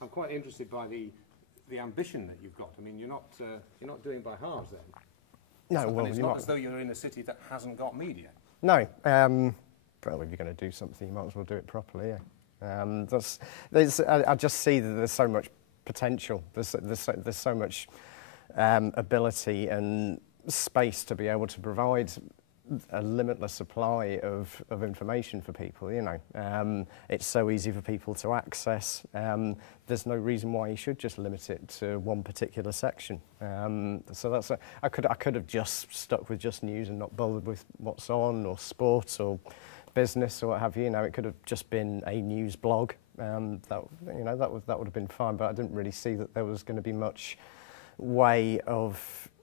I'm quite interested by the ambition that you've got. I mean, you're not doing by halves then. No, well, it's not as though you're in a city that hasn't got media. No. Well, if you're going to do something, you might as well do it properly. Yeah. I just see that there's so much potential. There's so much ability and space to be able to provide a limitless supply of information for people. You know, it's so easy for people to access. There's no reason why you should just limit it to one particular section. So I could have just stuck with just news and not bothered with what's on or sports or business or what have you. You know, it could have just been a news blog. That would have been fine. But I didn't really see that there was going to be much way of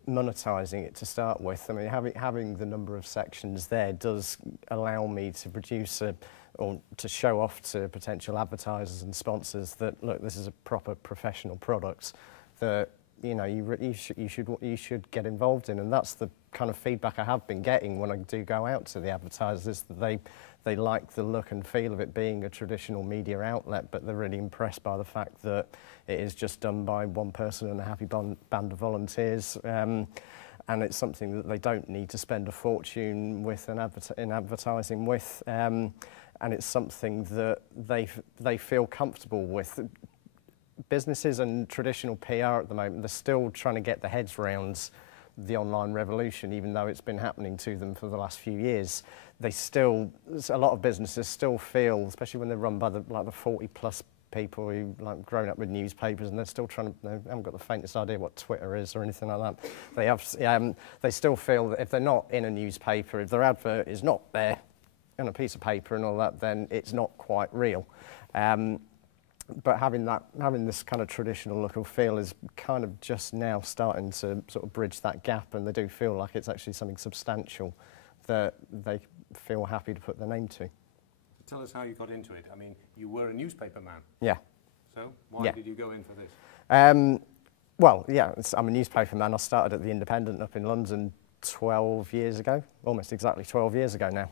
monetising it to start with. I mean, having the number of sections there does allow me to produce or to show off to potential advertisers and sponsors that, look, this is a proper professional product that, you know, you should get involved in. And that's the kind of feedback I have been getting when I do go out to the advertisers, that they like the look and feel of it being a traditional media outlet, but they're really impressed by the fact that it is just done by one person and a happy band of volunteers. And it's something that they don't need to spend a fortune with in advertising with. And it's something that they feel comfortable with. Businesses and traditional PR at the moment, they're still trying to get their heads around the online revolution, even though it's been happening to them for the last few years. A lot of businesses still feel, especially when they're run by the 40-plus people who grown up with newspapers, and they're still they haven't got the faintest idea what Twitter is or anything like that. They still feel that if they're not in a newspaper, if their advert is not there on a piece of paper and all that, then it's not quite real. But having this kind of traditional look and feel is kind of just now starting to sort of bridge that gap, and they do feel like it's actually something substantial that they feel happy to put their name to. Tell us how you got into it. I mean, you were a newspaper man. Yeah. So why did you go in for this? Well, yeah, I'm a newspaper man. I started at the Independent up in London 12 years ago, almost exactly 12 years ago now.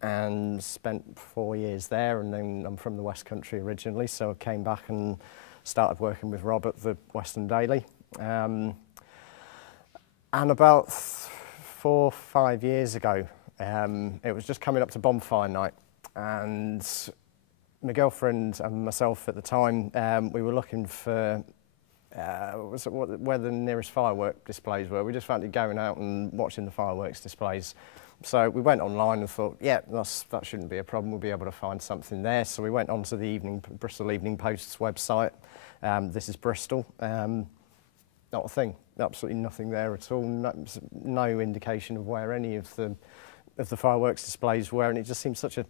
And spent 4 years there, and then I'm from the West Country originally, so I came back and started working with Rob at the Western Daily. And about 4 or 5 years ago, it was just coming up to bonfire night, and my girlfriend and myself at the time, we were looking for where the nearest firework displays were. We just fancied going out and watching the fireworks displays. So we went online and thought, yeah, that shouldn't be a problem. We'll be able to find something there. So we went onto the Bristol Evening Post's website. This is Bristol. Not a thing. Absolutely nothing there at all. No indication of where any of the fireworks displays were, and it just seems such a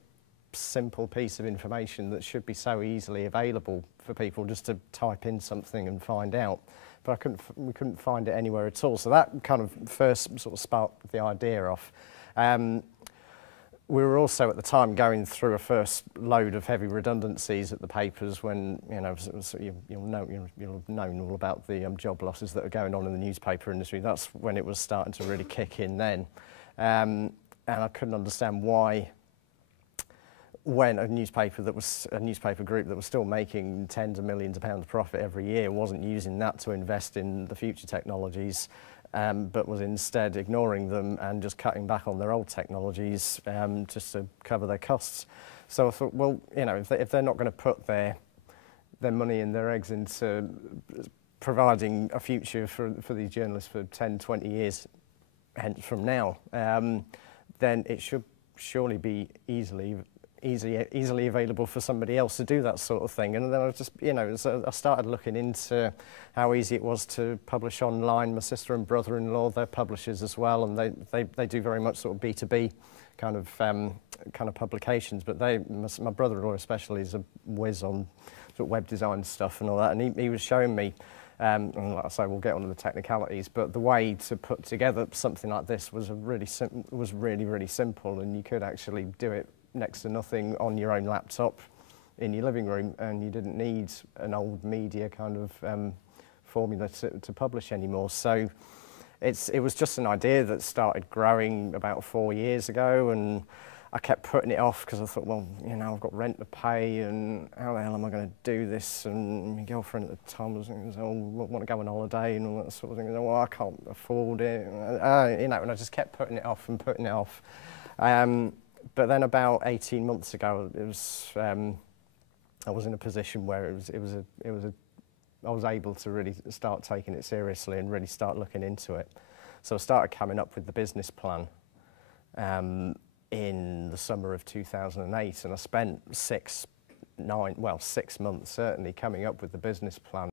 simple piece of information that should be so easily available for people just to type in something and find out. But we couldn't find it anywhere at all. So that kind of first sort of sparked the idea off. We were also at the time going through a first load of heavy redundancies at the papers when, you know, you'll have known all about the job losses that are going on in the newspaper industry. That's when it was starting to really kick in then. And I couldn't understand why, when a newspaper group that was still making tens of millions of pounds profit every year wasn't using that to invest in the future technologies, but was instead ignoring them and just cutting back on their old technologies just to cover their costs. So I thought, well, you know, if they're not going to put their money and their eggs into providing a future for these journalists for 10, 20 years hence from now, then it should surely be easily available for somebody else to do that sort of thing. And then I just, you know, so I started looking into how easy it was to publish online. My sister and brother-in-law, they're publishers as well, and they do very much sort of B2B kind of publications. But my brother-in-law especially is a whiz on sort of web design stuff and all that, and he was showing me. And like I say, we'll get onto the technicalities, but the way to put together something like this was really simple, and you could actually do it next to nothing on your own laptop in your living room, and you didn't need an old media kind of formula to publish anymore. So it was just an idea that started growing about 4 years ago, and I kept putting it off because I thought, well, you know, I've got rent to pay, and how the hell am I going to do this? And my girlfriend at the time was thinking, oh, I want to go on holiday and all that sort of thing. And, well, I can't afford it. You know, and I just kept putting it off and putting it off. But then about 18 months ago, it was I was in a position where I was able to really start taking it seriously and really start looking into it. So I started coming up with the business plan in the summer of 2008, and I spent 6 months certainly coming up with the business plan.